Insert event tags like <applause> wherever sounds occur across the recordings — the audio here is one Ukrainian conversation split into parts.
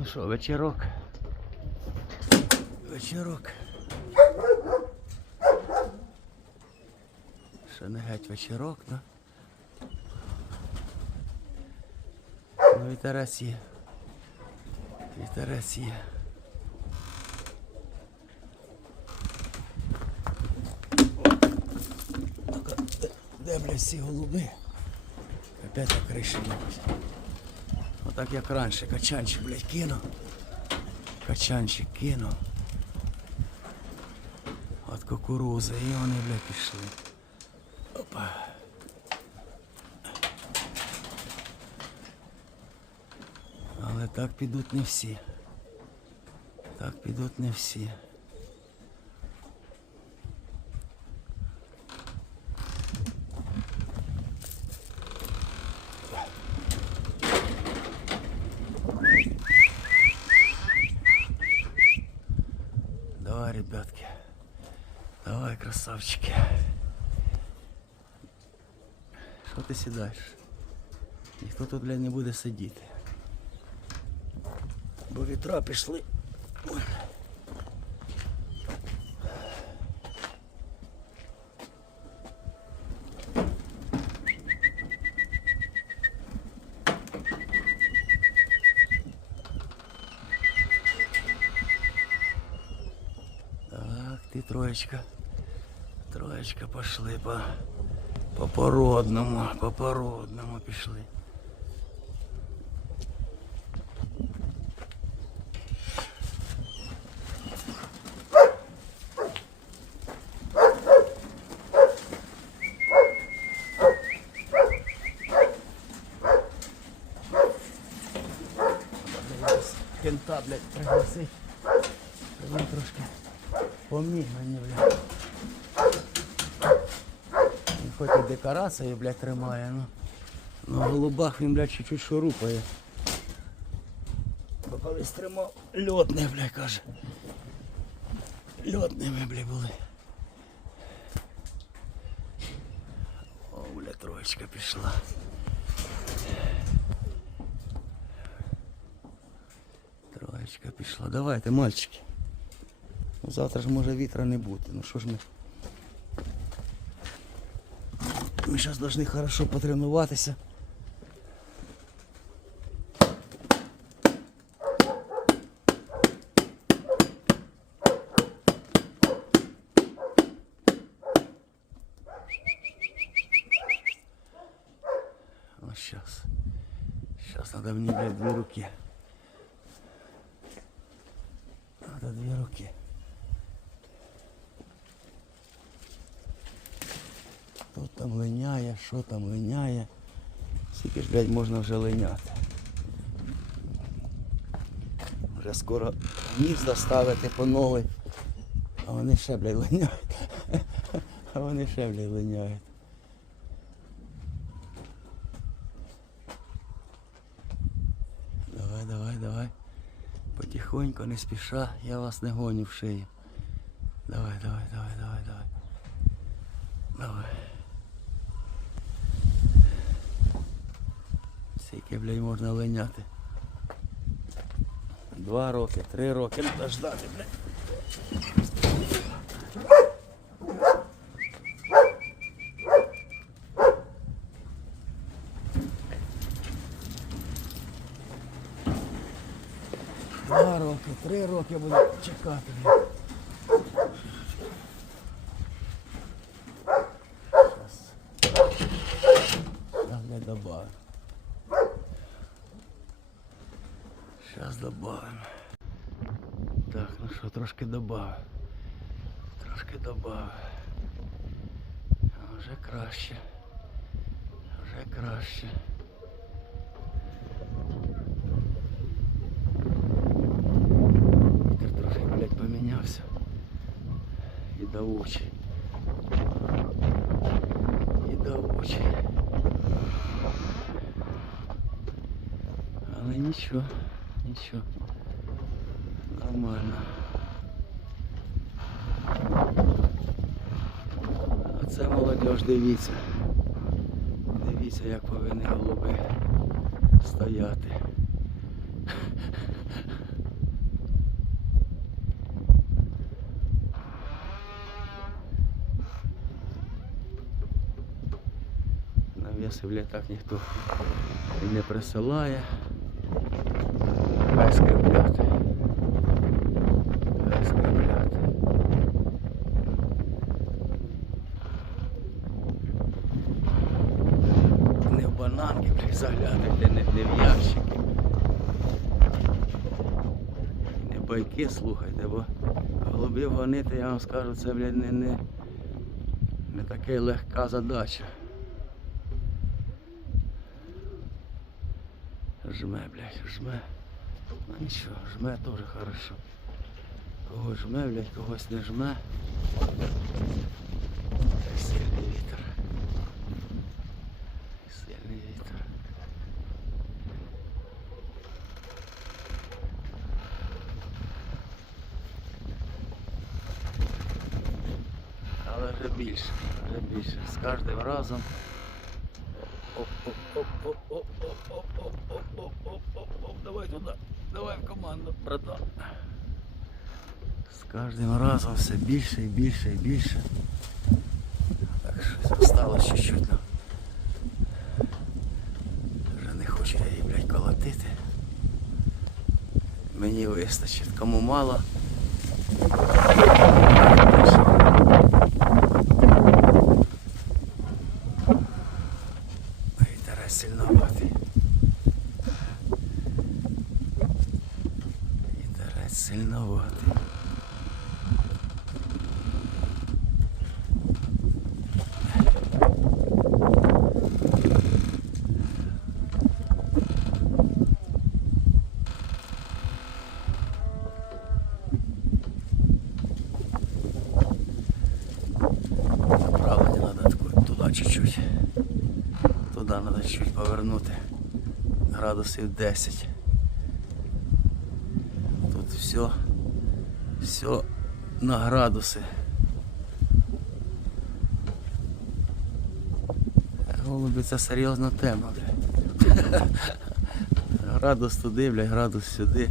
Ну що, вечірок? Вечірок. Ще не геть вечірок, да? Ну вітерець є. Вітерець є. Де- блядь, всі голуби? Опять на криші їдуть. Отак як раніше, качанчик, блядь, кинув. Качанчик кинув. От кукурузи, і вони, блядь, пішли. Опа. Але так підуть не всі. Так підуть не всі. Що ти сідаєш? Ніхто тут, блядь, не буде сидіти. Бо вітра пішли. Ой. Так, ти троєчка. Троєчка пошли по, По породному, по породному пішли. Кента, блядь, пригласить. Щоб Він трошки поміг мені, блядь. Він хоч і блядь, тримає, ну. На голубах він, блядь, чуть-чуть шурупає. Бо колись тримав льотний, блядь, каже. Льотними, блядь, були. О, блядь, троєчка пішла. Троєчка пішла. Давайте, мальчики. Ну, Завтра ж може вітра не бути. Ну що ж ми. Ми зараз повинні хорошо потренуватися. Там линяє, що там линяє. Скільки ж, блядь, можна вже линяти. Вже скоро ніс доставити по новий. А вони ще, блядь, линяють. А вони ще, блядь, линяють. Давай, давай, давай. Потихоньку, не спіша, я вас не гоню в шию. Давай, давай, давай, давай, давай. Давай. Скільки, блядь, можна линяти. Два роки, три роки треба ждати, блядь. Два роки, три роки буду чекати. трошки добавив. Трошки добавив. А Вже краще. Вже краще. Вітер трохи, блядь, помінявся. І давучий. І давучий. Але нічого, нічого. Нормально. Оце молодь, дивіться. Дивіться, як повинні голуби стояти. Навіси в літак ніхто і не присилає. Хай скрипляти. Блядь, не, не в ящики. Не байки слухайте, бо голубів гонити, я вам скажу, це, блядь, не, не, не така легка задача. Жме, блядь, жме. Ну нічого, жме теж хорошо. Когось жме, блядь, когось не жме. Сильний вітер. разом. Давай туда, давай в команду, братан. З кожним разом все більше і більше і більше. Так щось осталось чуть-чуть. Вже не хочу я її, блядь, колотити. Мені вистачить, кому мало. Треба чуть повернути. Градусів 10. Тут все, все на градуси. Голуби це серйозна тема, бля. <laughs> Градус туди, бля, градус сюди.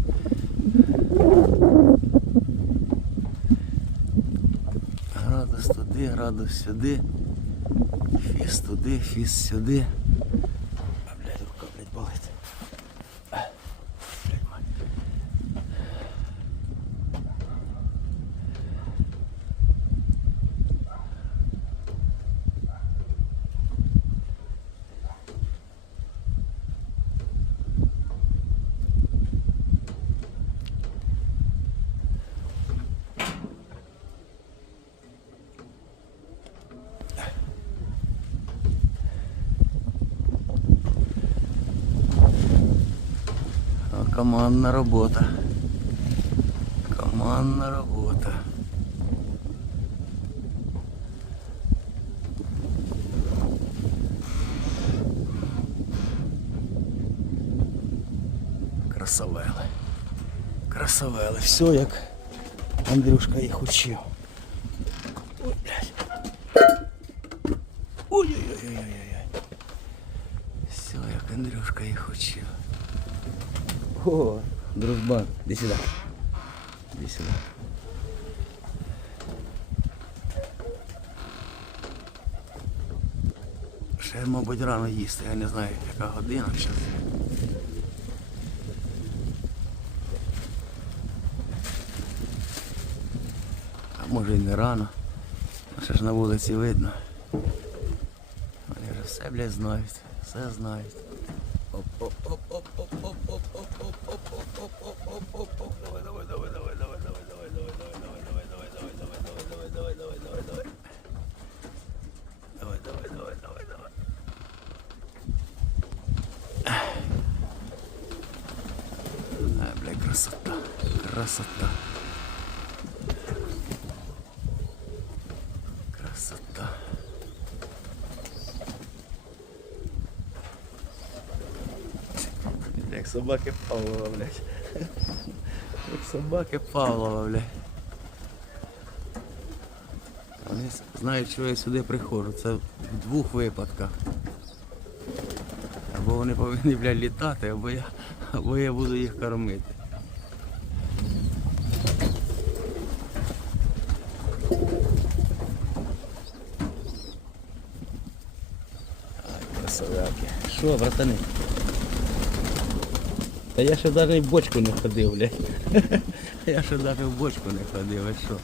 Градус туди, градус сюди. Фіс туди, фіс сюди. А, блядь, рука, блядь, болить. А, блядь, мать. А, Командна робота. Командна робота. Красавели. Красавели. Все як Андрюшка їх учив. Ой-ой-ой-ой-ой. Все як Андрюшка їх учив. О, дружбан, иди сюда. Иди сюда. Ще, мабуть, рано їсти, я не знаю, яка година зараз. А може і не рано. Ще ж на вулиці видно. Вони вже все, блядь, знають, все знають. Оп, Давай, красота. Красота. Як собаки Павлова, блядь. Як собаки Павлова, блядь. Вони знають, що я сюди приходжу. Це в двох випадках. Або вони повинні, блядь, літати, або я, або я буду їх кормити. Ай, красота. що, братани? Та я ще навіть в бочку не ходив, блядь. Я ще навіть в бочку не ходив, а що?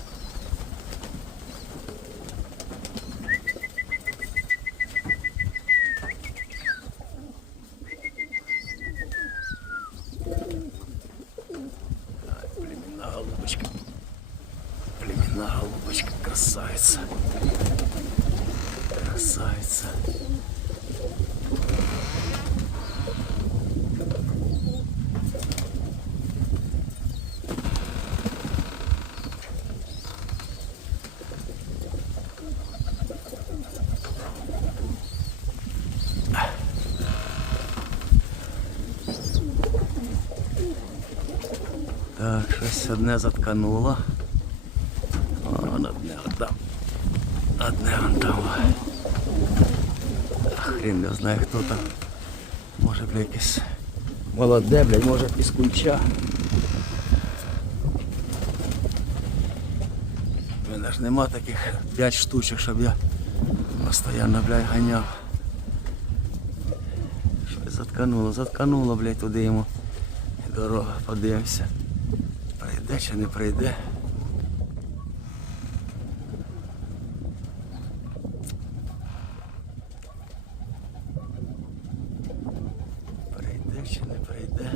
Так, щось одне заткануло. Вон одне отдам. Одне вон там. Хрін не знає хто там. Може бля якесь молоде, блядь, може піскунча. У мене ж нема таких 5 штучок, щоб я постійно, блядь, ганяв. Щось заткануло, заткануло, блядь, туди йому. Дорога, подивимося. Прийде чи не прийде. Прийде чи не прийде.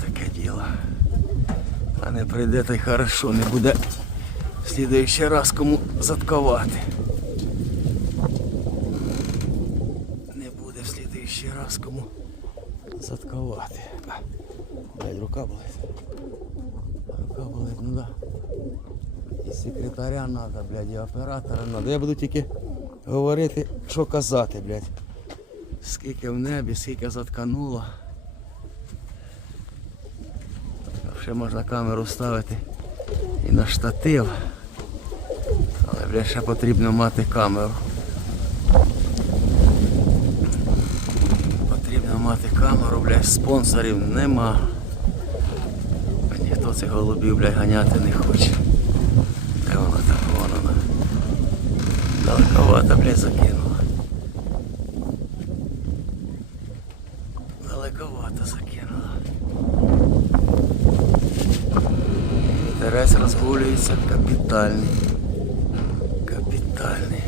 Таке діло. А не прийде, то й хорошо, не буде в слідуючий раз кому заткувати. Не буде в слідуючий раз кому заткувати. Блять, рука болить. Ну да. І секретаря треба, блядь, і оператора треба. Я буду тільки говорити, що казати, блядь. Скільки в небі, скільки заткануло. Ще можна камеру ставити і на штатив. Але, блядь, ще потрібно мати камеру. Потрібно мати камеру, блядь, спонсорів нема. А ніхто цих голубів, блядь, ганяти не хоче. Де вона так, вон вона. Далековато, блядь, закинула. Далековато закинула. Інтерес розгулюється капітальний. Капітальний.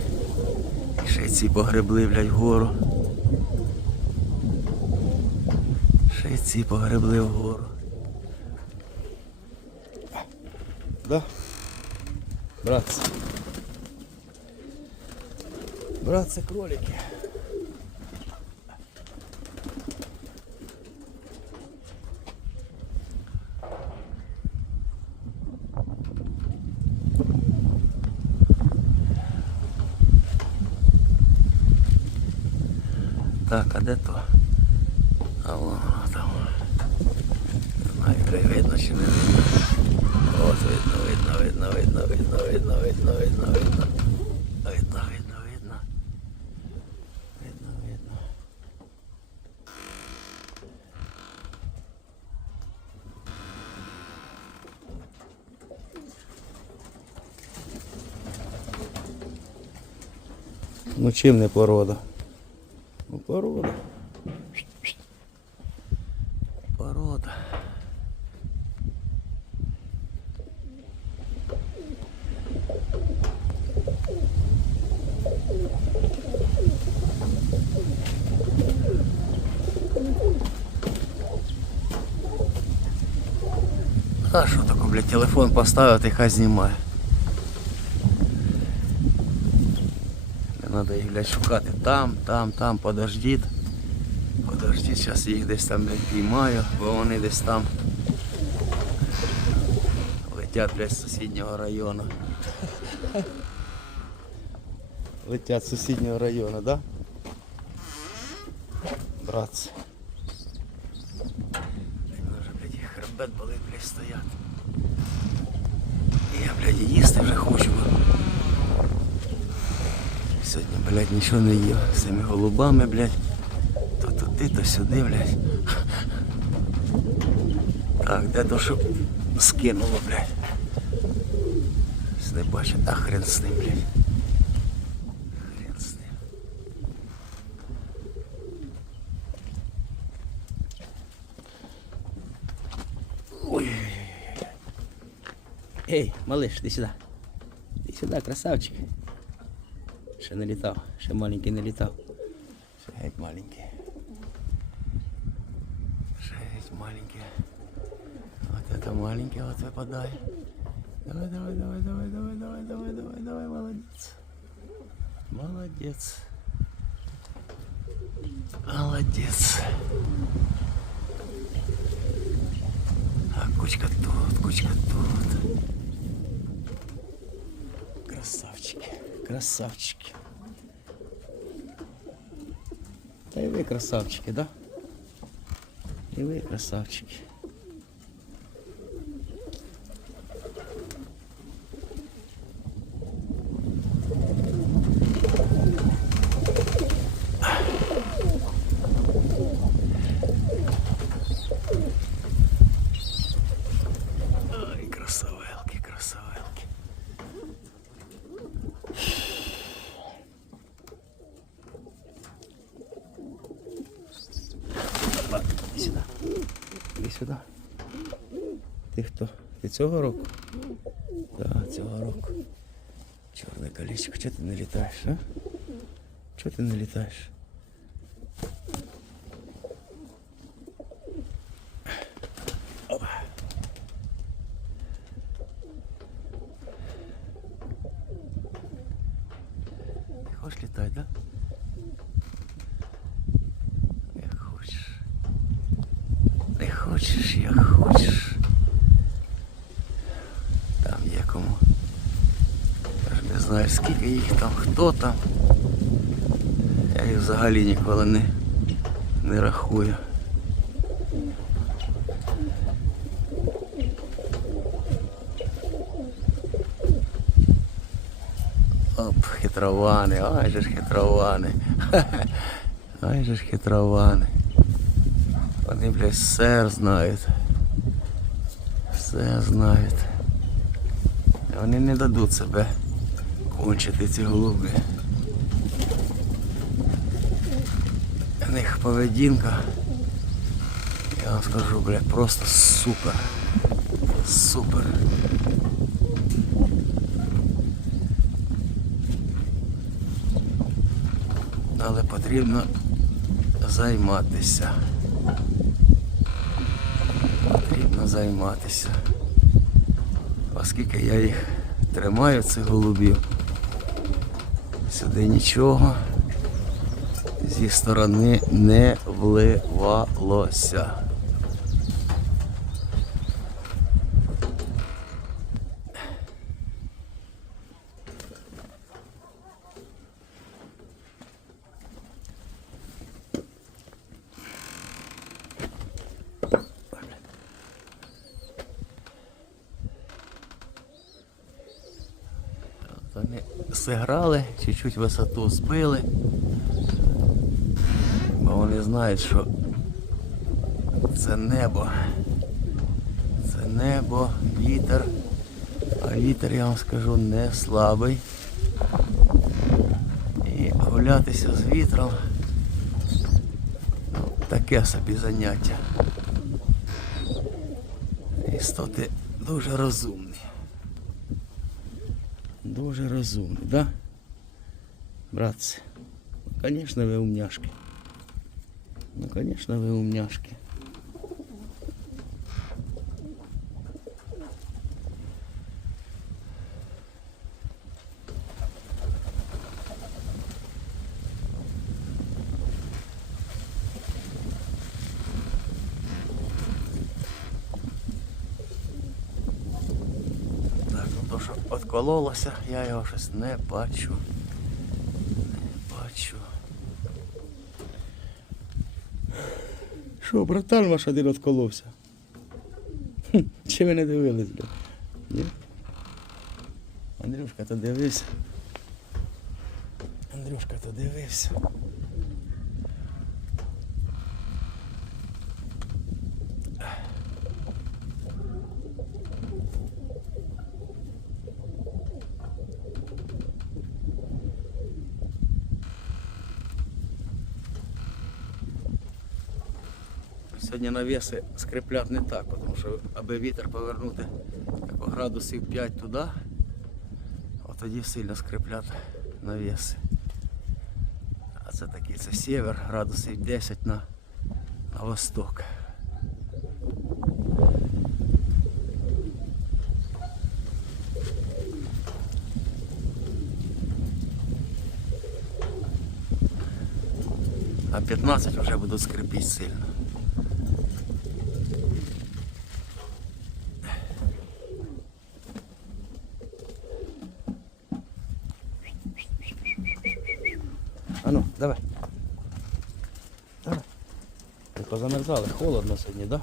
І ще ці погребли, блядь, вгору. Ще ці погребли вгору. Да? Братці. Братці, кролики. Так, а де то? А вон воно там. Не знаю, видно чи не видно. От видно, видно, видно, видно, видно, видно, видно, видно, видно. Видно, видно, видно. Видно, видно. Ну чим не порода? Ну порода. Порода. А що таке, блядь, телефон поставити, і хай знімає. Не треба їх, блядь, шукати там, там, там, подождіть. Подождіть, зараз їх десь там блядь, піймаю, бо вони десь там летять, блядь, з сусіднього району. Летять з сусіднього району, да? Братці. Блядь, вже, блядь, їх хребет болить, блядь, стоять. І я, блядь, їсти вже хочу. Сьогодні, блядь, нічого не їв. З цими голубами, блядь. То туди, то сюди, блядь. Так, де то що скинуло, блядь. Не бачу, а хрен з ним, блядь. Ей, малиш, іди сюди. Іди сюди, красавчик. Ще не літав, ще маленький не літав. Ще геть маленький. Ще геть маленький. Вот это маленький вот выпадает. Давай, давай, давай, давай, давай, давай, давай, давай, давай, молодец. Молодец. Молодец. А кучка тут, кучка тут. Красавчики. Та і ви красавчики, да? І ви красавчики. Ой, красавелки, красавелки. Опа, Іди сюди. Іди сюди. Ти хто? Ти цього року? Так, да, цього року. Чорне колечко. Чого ти не літаєш, а? Чого ти не літаєш? Опа. Ти хочеш літати, да? Як хочеш. Не хочеш, як хочеш. Там є кому. Я ж не знаю скільки їх там, хто там. Я їх взагалі ніколи не, не рахую. Оп, хитровани, ай же ж хитровани. Ай <laughs> же ж хитровани. Вони, блядь, все знають. Все знають. Вони не дадуть себе кончити ці голуби. У них поведінка, я вам скажу, блядь, просто супер. Супер. Але потрібно займатися. Потрібно займатися. Оскільки я їх тримаю, цих голубів, сюди нічого зі сторони не вливалося. Вони зіграли, чуть-чуть висоту збили. Бо вони знають, що це небо. Це небо, вітер. А вітер, я вам скажу, не слабий. І гулятися з вітром ну, таке собі заняття. Істоти дуже розумні. Дуже розумний, да? Братці. Ну, конечно, ви умняшки. Ну, конечно, ви умняшки. Так, ну то, що откололося, я його щось не бачу. Не бачу. Що, братан ваш один отколовся? Хм, Чи ви не дивились, бля? Ні? Андрюшка, то дивився. Андрюшка, то дивився. Сьогодні навіси скріплять не так, тому що аби вітер повернути як градусів 5 туди, от тоді сильно скріплять навіси. А це такий це север, градусів 10 на, на восток. А 15 вже будуть скрипіти сильно. А ну, давай. Давай. Ви холодно сьогодні, да?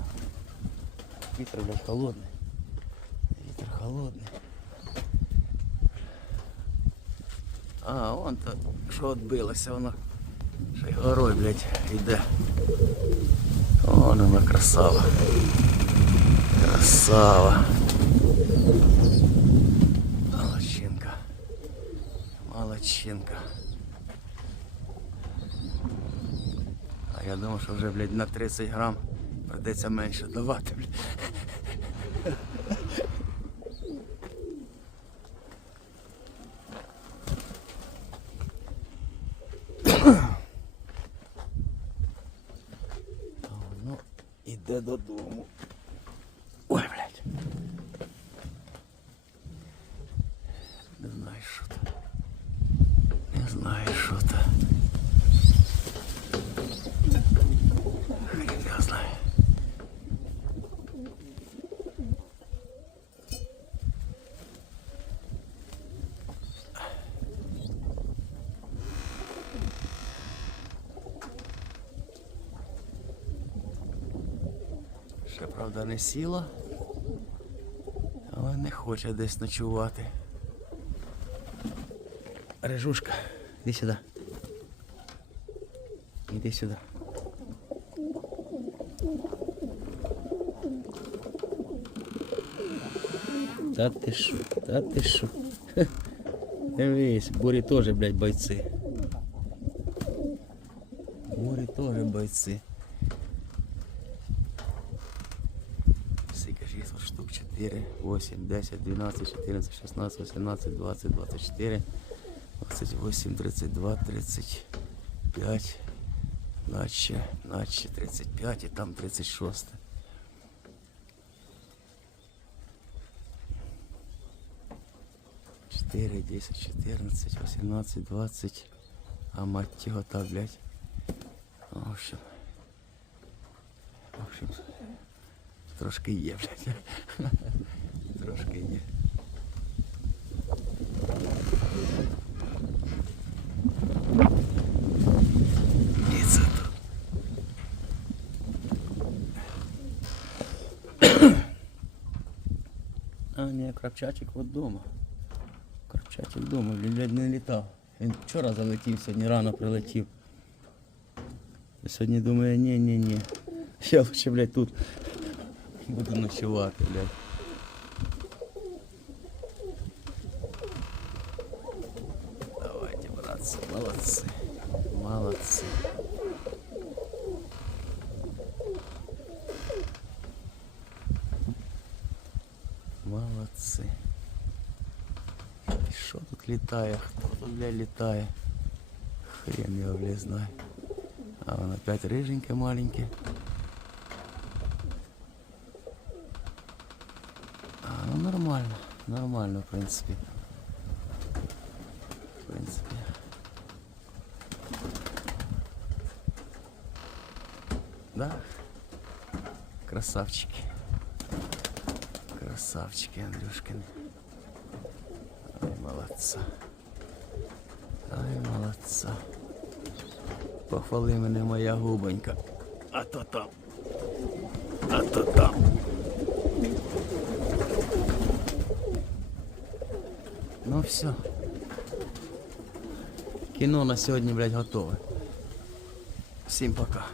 Вітер, блядь, холодний. Вітер холодний. А, вон то, що відбилося, воно ще й горой, блядь, йде. Вон вона красава. Красава. Молодчинка. Молодчинка. Я думав, що вже, блядь, на 30 грам придеться менше давати, блядь. Воно іде додому. Ой, блядь. Не знаю, що то. Не знаю, що то. Правда, не сіла, але не хоче десь ночувати. Режушка, іди сюди. Іди сюди. Та ти шо, та ти шо. <laughs> Дивись, бурі теж, блядь, бойці. Бурі теж бойці. Скільки ж їх тут штук? 4, 8, 10, 12, 14, 16, 18, 20, 24, 28, 32, 35, наче, наче 35 і там 36. Четыре, десять, четырнадцать, восемнадцать, двадцать. А мать його та, блядь. В общем. В общем. Трошки є, блядь. <laughs> Трошки є. І це тут. А, ні, крапчачик от дома. Крапчачик вдома, він ледь не літав. Він вчора залетів, сьогодні рано прилетів. І Сьогодні думає, ні, ні, ні. Я лучше, блядь, тут буду ночувати, блядь. А он опять рыженький маленький. А, ну нормально, нормально, в принципе. В принципе. Да? Красавчики. Красавчики, Андрюшкин. Ай, молодца. Ай, молодца. Похвали мене моя губонька. А то там. А то там. Ну все. Кіно на сьогодні, блядь, готове. Всім пока.